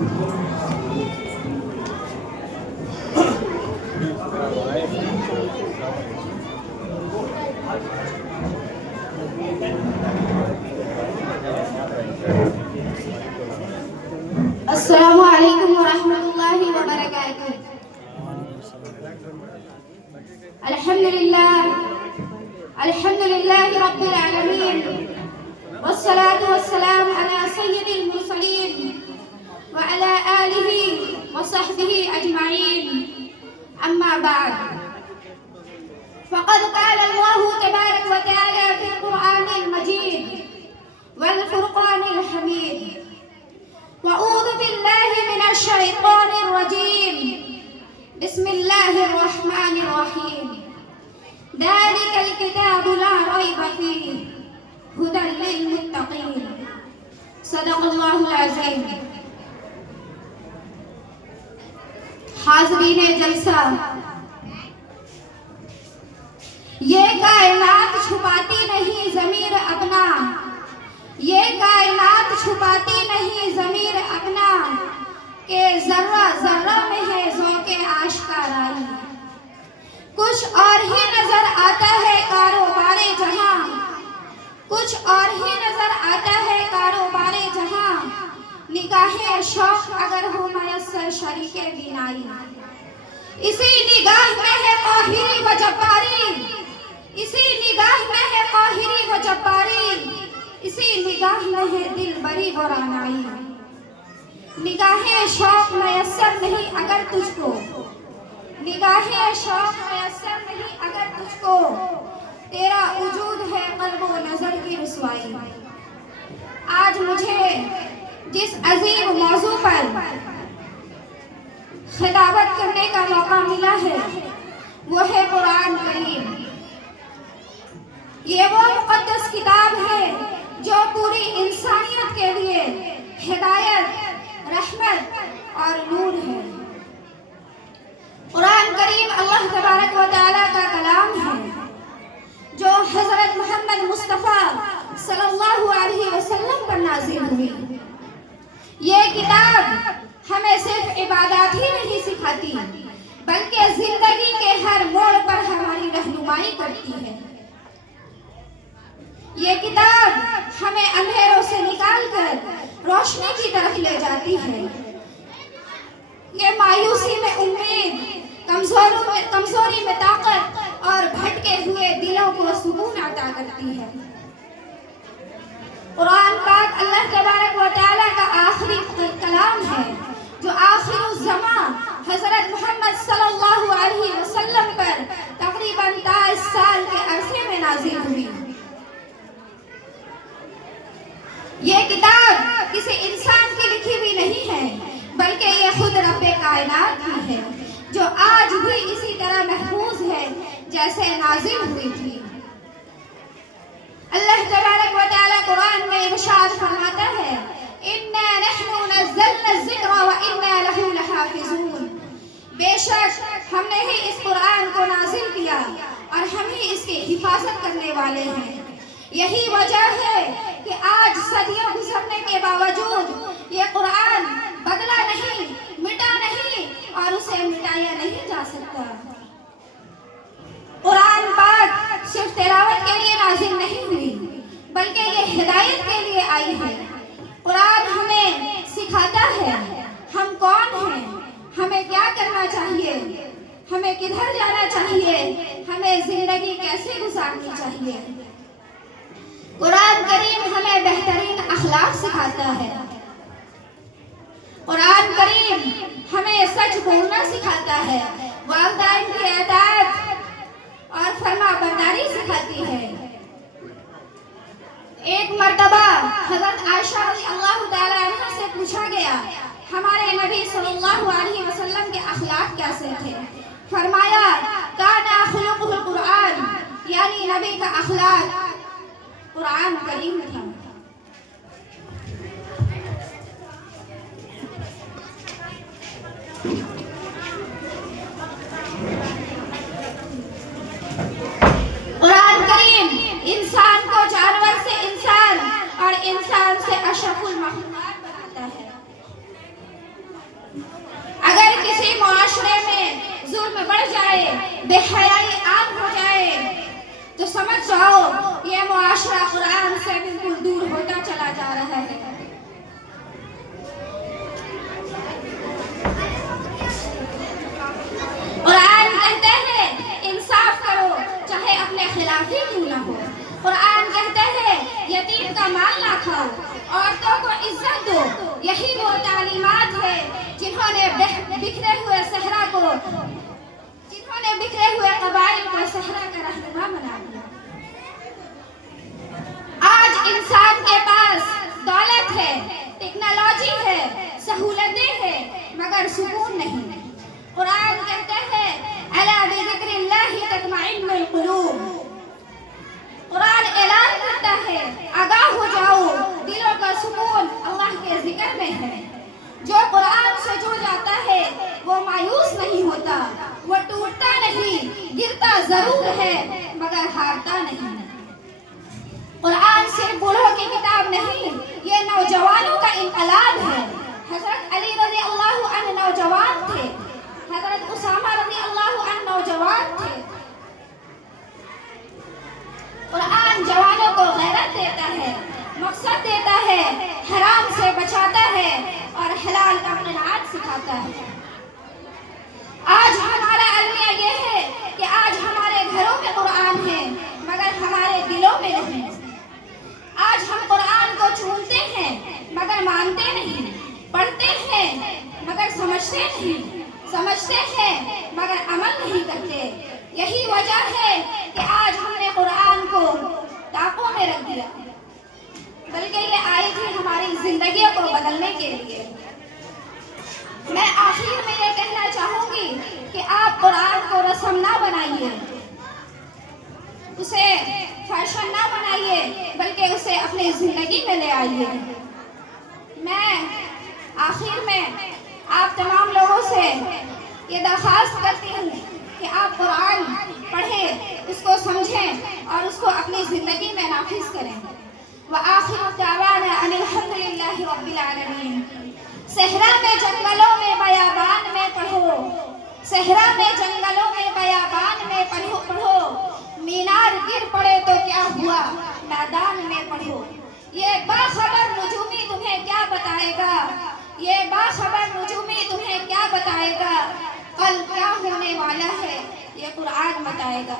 अस्सलामु अलैकुम वरहमतुल्लाहि वबरकातुह। अल्हम्दुलिल्लाह रब्बिल आलमीन वस्सलातु वस्सलाम अला सय्यिदिल मुरसलीन व अला आलिहि व सहबिहि अजमाइन। अम्मा बाद, फ़क़द क़ाल अल्लाहु तबारक व तआला फ़िल क़ुरआनिल मजीद वल फ़ुरक़ानिल हमीद। वअऊज़ु बिल्लाहि मिनश शैतानिर रजीम। बिस्मिल्लाहिर रहमानिर रहीम। ज़ालिकल किताबु ला रैब फ़ीहि हुदल लिल मुत्तक़ीन। सदक़ल्लाहुल अज़ीम। हाज़रीने जलसा, ये कायनात छुपाती नहीं ज़मीर अपना, ये कायनात छुपाती नहीं ज़मीर अपना, के ज़र्रा ज़र्रा में है ज़ौक़े आशिक़ाराई। कुछ और ही नज़र आता है कारोबारे जहां, कुछ और ही नज़र आता है कारोबारे जहां, निगाहे शौक़ अगर हो मयस्सर शरीके बीनाई। इसी निगाह में है क़ाहिरी व जब्बारी, इसी निगाह में है क़ाहिरी व जब्बारी, इसी निगाह में है दिलबरी व रानाई। निगाहे शौक़ मयस्सर नहीं अगर तुझको, निगाहे शौक़ मयस्सर नहीं अगर तुझको, तेरा वजूद है क़ल्ब व नज़र की रुसवाई। आज मुझे जिस अजीम मौजू पर खिताबत करने का मौका मिला है वो है कुरान करीम। ये वो मुक़द्दस किताब है जो पूरी इंसानियत के लिए हिदायत, रहमत और नूर है। कुरान करीम अल्लाह तबारक व तआला का कलाम है जो हज़रत मोहम्मद मुस्तफ़ा सल्लल्लाहु अलैहि वसल्लम पर नाज़िल हुई। ये किताब हमें सिर्फ इबादत ही नहीं सिखाती बल्कि जिंदगी के हर मोड़ पर हमारी रहनुमाई करती है। ये किताब हमें अंधेरों से निकालकर रोशनी की तरफ ले जाती है। ये मायूसी में उम्मीद, कमजोरी में ताकत और भटके हुए दिलों को सुकून अता करती है। कुरान पाक अल्लाह तबारक व तआला का आखिरी कलाम है जो आखिरुज़्ज़मां हज़रत मोहम्मद सल्लल्लाहु अलैहि वसल्लम पर तकरीबन 23 साल के अरसे में नाज़िल हुई। ये किताब किसी इंसान की लिखी हुई नहीं है बल्कि ये खुद रब्बे कायनात की है जो आज भी इसी तरह महफूज है जैसे नाज़िल हुई थी। अल्लाह तबारक व तआला कुरान में इरशाद फरमाता है, इन्ना नहनु नज़्ज़लना ज़िक्र व इन्ना लहू लहाफ़िज़ून। बेशक हमने ही इस कुरान को नाज़िल किया और हम ही इसकी हिफाजत करने वाले हैं। यही वजह है कि आज सदियों गुजरने के बावजूद ये कुरान बदला नहीं, मिटा नहीं और उसे मिटाया नहीं जा सकता। कुरान पाक सिर्फ तिलावत के लिए नाज़िल नहीं हुई बल्कि ये हिदायत के लिए आई है। कुरान हमें सिखाता है हम कौन हैं, हमें क्या करना चाहिए, हमें किधर जाना चाहिए, हमें जिंदगी कैसे गुजारनी चाहिए। कुरान करीम हमें बेहतरीन अखलाक सिखाता है। कुरान करीम हमें सच बोलना सिखाता है, वालिदैन की इताअत और फरमाबरदारी सिखाती है। एक मर्तबा हज़रत आयशा रज़ियल्लाहु ताला अन्हा से पूछा गया हमारे नबी सल्लल्लाहु अलैहि वसल्लम के अखलाक कैसे थे। फरमाया, काना खुलुकुल कुरान, यानी नबी का अखलाक कुरान करीम था। कुरान करीम इंसान को जानवर से इंसान और इंसान से अशरफुल मखलूक़ात बनाता है। जुल्म बढ़ जाए, बेहयाई आम हो जाए, तो समझ जाओ ये मुआशरा कुरान से बिल्कुल दूर होता चला जा रहा है। कुरान कहते हैं इंसाफ करो चाहे अपने खिलाफ ही क्यों ना हो। कुरान कहते हैं यतीम का माल ना खाओ, औरतों को इज्जत दो। यही वो तालीमात है जिन्होंने बिखरे हुए सहरा को, जिन्होंने बिखरे हुए कबाइल को सहरा का रहनुमा बना दिया। आज इंसान के पास दौलत है, टेक्नोलॉजी है, सहूलतें हैं, मगर सुकून नहीं। कुरान कहते हैं अला बिज़िक्रिल्लाहि तत्मइन्नुल कुलूब। कुरान ऐलान करता है आगाह हो जाओ, दिलों का सुकून अल्लाह के जिक्र में है। जो कुरान से जुड़ जाता है वो मायूस नहीं होता, वो टूटता नहीं, गिरता जरूर है मगर हारता नहीं। कुरान सिर्फ बूढ़ों की किताब नहीं, ये नौजवानों का इनकलाब है। हजरत अली रज़ी अल्लाहु अन्हु नौजवान थे, हजरत उसामा रज़ी अल्लाहु अन्हु नौजवान थे। कुरान जवानों को गैरत देता है, मकसद देता है, हराम से बचाता है और हलाल का क़नाअत सिखाता है। आज हमारा अलमिया ये है कि आज हमारे घरों में कुरान है मगर हमारे दिलों में नहीं। आज हम कुरान को चूमते हैं मगर मानते नहीं, पढ़ते हैं मगर समझते नहीं, समझते हैं मगर अमल नहीं करते। यही वजह है कि आज हमने कुरान को टापों में रख दिया, बल्कि ये आई थी हमारी जिंदगियों को बदलने के लिए। मैं आखिर में ये कहना चाहूंगी कि आप कुरान को रस्म ना बनाइए, उसे फैशन ना बनाइए, बल्कि उसे अपनी जिंदगी में ले आइए। मैं आखिर में आप तमाम लोगों से ये दरख्वास्त करती हूँ कि आप कुरान पढ़ें, उसको समझें और उसको अपनी ज़िंदगी में नाफिज करें। व आखिर दावाना अनिल हम्दुलिल्लाहि रब्बिल आलमीन। सहरा में जंगलों में बयाबान में पढ़ो, सहरा में जंगलों में बयाबान में पढ़ो, मीनार गिर पड़े तो क्या हुआ मैदान में पढ़ो। ये बाखबर नजूमी तुम्हें क्या बताएगा, ये बाखबर नजूमी तुम्हें क्या बताएगा, कल क्या होने वाला है ये कुरान बताएगा।